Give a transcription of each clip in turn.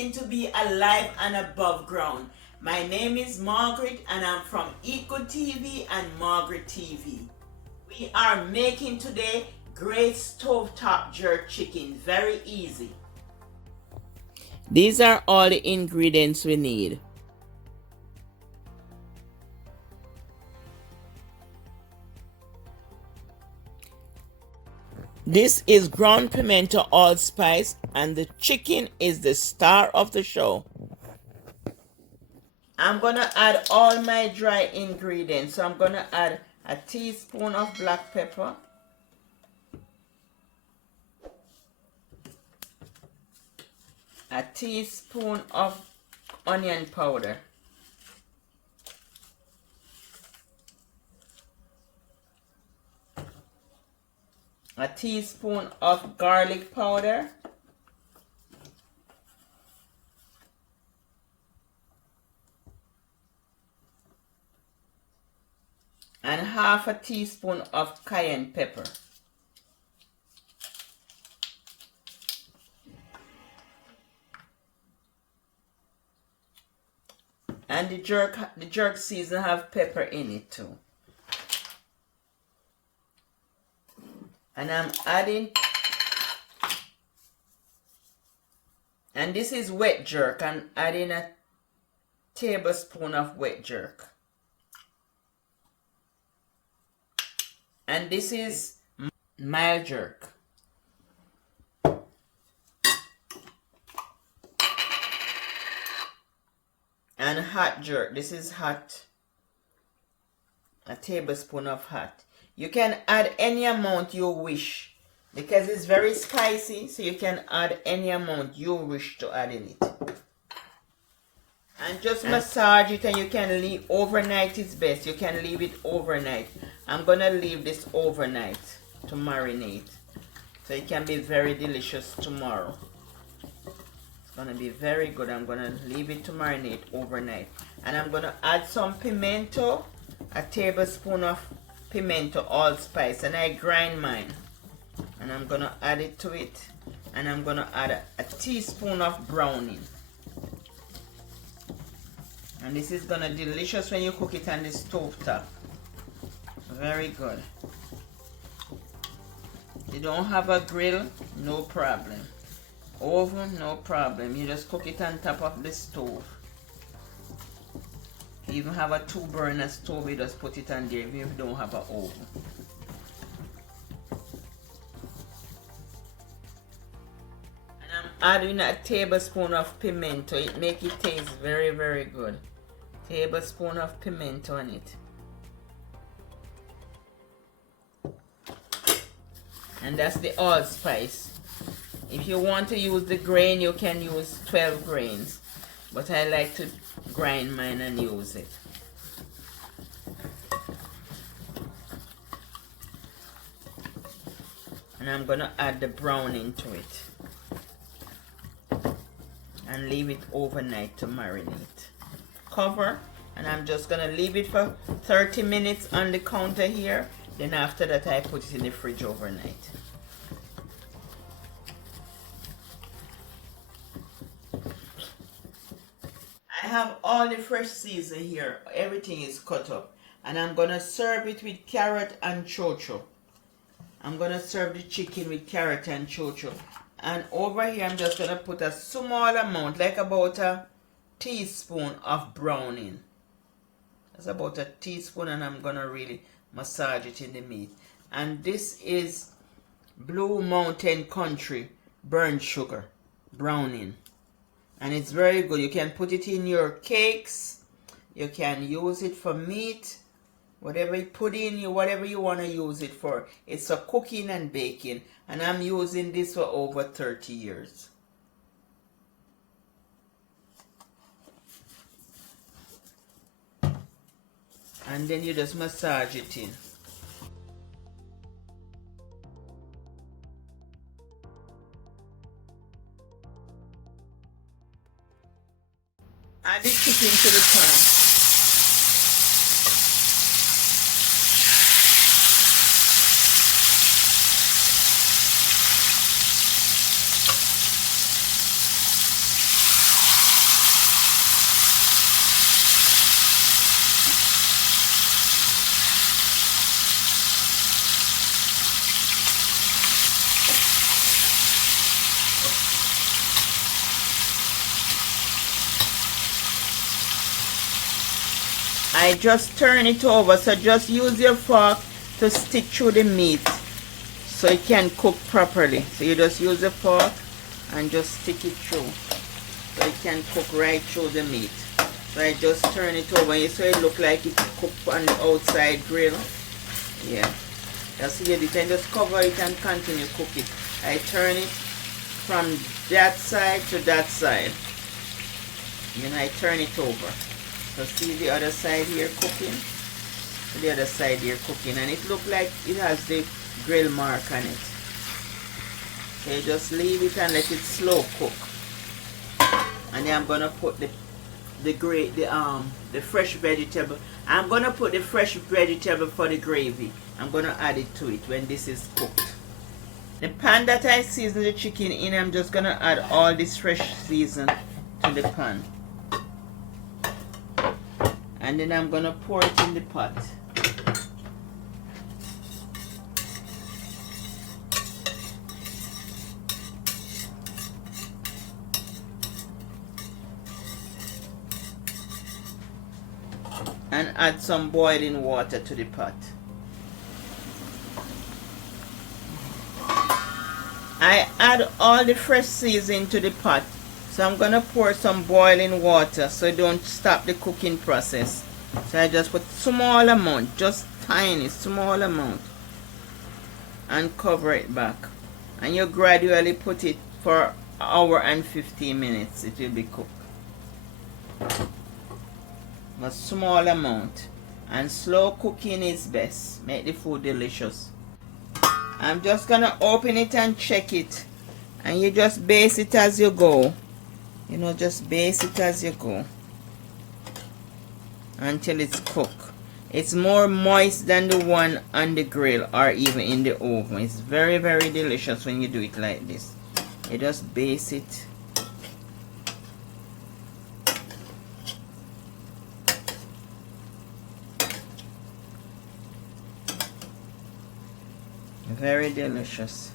blessing to be alive and above ground. My name is Margaret and I'm from Eat Good TV and Margaret TV. We are making today great stovetop jerk chicken, very easy. These are all the ingredients we need. This is ground pimento allspice and the chicken is the star of the show. I'm gonna add all my dry ingredients. So I'm gonna add a teaspoon of black pepper, a teaspoon of onion powder, a teaspoon of garlic powder, and half a teaspoon of cayenne pepper. And the jerk season have pepper in it too. And I'm adding, and this is wet jerk. I'm adding a tablespoon of wet jerk. And this is mild jerk. And hot jerk. This is hot. A tablespoon of hot. You can add any amount you wish because it's very spicy, so you can add any amount you wish to add in it. And just massage it, and you can leave overnight is best. You can leave it overnight. I'm gonna leave this overnight to marinate, so it can be very delicious tomorrow. It's gonna be very good. I'm gonna leave it to marinate overnight, and I'm gonna add some pimento, a tablespoon of pimento allspice, and I grind mine, and I'm gonna add it to it, and I'm gonna add a teaspoon of browning. And this is gonna be delicious when you cook it on the stove top. Very good. You don't have a grill, no problem. Oven, no problem. You just cook it on top of the stove. If you even have a 2-burner stove, you just put it on there if you don't have an oven. And I'm adding a tablespoon of pimento. It makes it taste very, very good. Tablespoon of pimento on it. And that's the allspice. If you want to use the grain, you can use 12 grains. But I like to grind mine and use it. And I'm going to add the browning to it. And leave it overnight to marinate. Cover. And I'm just going to leave it for 30 minutes on the counter here. Then after that, I put it in the fridge overnight. I have all the fresh season here. Everything is cut up. And I'm going to serve it with carrot and chocho. I'm going to serve the chicken with carrot and chocho. And over here, I'm just going to put a small amount, like about a teaspoon of browning. That's about a teaspoon, and I'm going to really massage it in the meat. And this is Blue Mountain Country burnt sugar browning, and it's very good. You can put it in your cakes, you can use it for meat, whatever you put in, whatever you want to use it for. It's for cooking and baking, and I'm using this for over 30 years. And then you just massage it in. Add the chicken to the pan. I just turn it over, so just use your fork to stick through the meat so it can cook properly. So you just use the fork and just stick it through so it can cook right through the meat. So I just turn it over so it look like it cooked on the outside grill. Yeah. Just get it and just cover it and continue cook it. I turn it from that side to that side. Then I turn it over. So see the other side here cooking? The other side here cooking. And it look like it has the grill mark on it. So you just leave it and let it slow cook. And then I'm gonna put the fresh vegetable. I'm gonna put the fresh vegetable for the gravy. I'm gonna add it to it when this is cooked. The pan that I season the chicken in, I'm just gonna add all this fresh season to the pan. And then I'm gonna pour it in the pot. And add some boiling water to the pot. I add all the fresh seasoning to the pot. So I'm gonna pour some boiling water so it don't stop the cooking process. So I just put small amount, just tiny, small amount. And cover it back. And you gradually put it for an hour and 15 minutes. It will be cooked. A small amount. And slow cooking is best. Make the food delicious. I'm just gonna open it and check it. And you just baste it as you go. You know, just baste it as you go. Until it's cooked. It's more moist than the one on the grill or even in the oven. It's very, very delicious when you do it like this. You just baste it. Very delicious.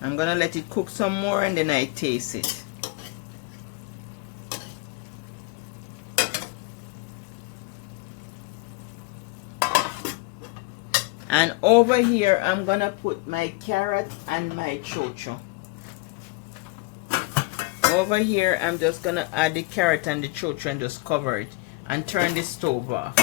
I'm gonna let it cook some more and then I taste it. And over here I'm gonna put my carrot and my chocho. Over here I'm just gonna add the carrot and the chocho and just cover it and turn the stove off.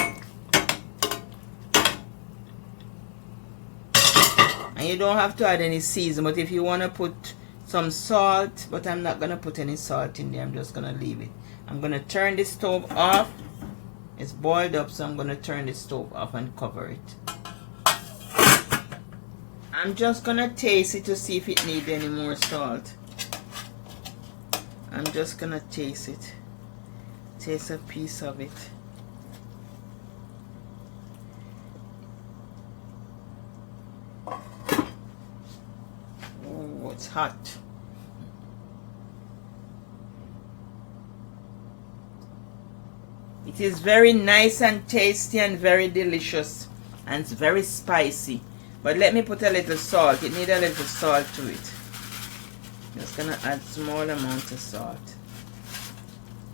And you don't have to add any season, but if you want to put some salt, but I'm not going to put any salt in there, I'm just going to leave it. I'm going to turn the stove off. It's boiled up, so I'm going to turn the stove off and cover it. I'm just going to taste it to see if it needs any more salt. I'm just going to taste it. Taste a piece of it. It's hot. It is very nice and tasty and very delicious, and it's very spicy. But let me put a little salt. It needs a little salt to it. Just gonna add small amount of salt.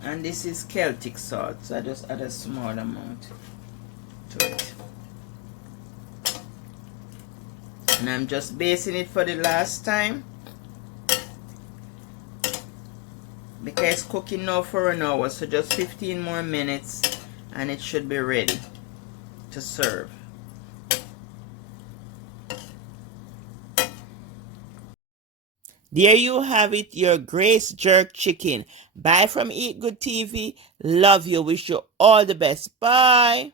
And this is Celtic salt, so I just add a small amount to it. And I'm just basting it for the last time. Because it's cooking now for an hour, so just 15 more minutes and it should be ready to serve. There you have it, your Grace Jerk chicken. Bye from Eat Good TV. Love you. Wish you all the best. Bye.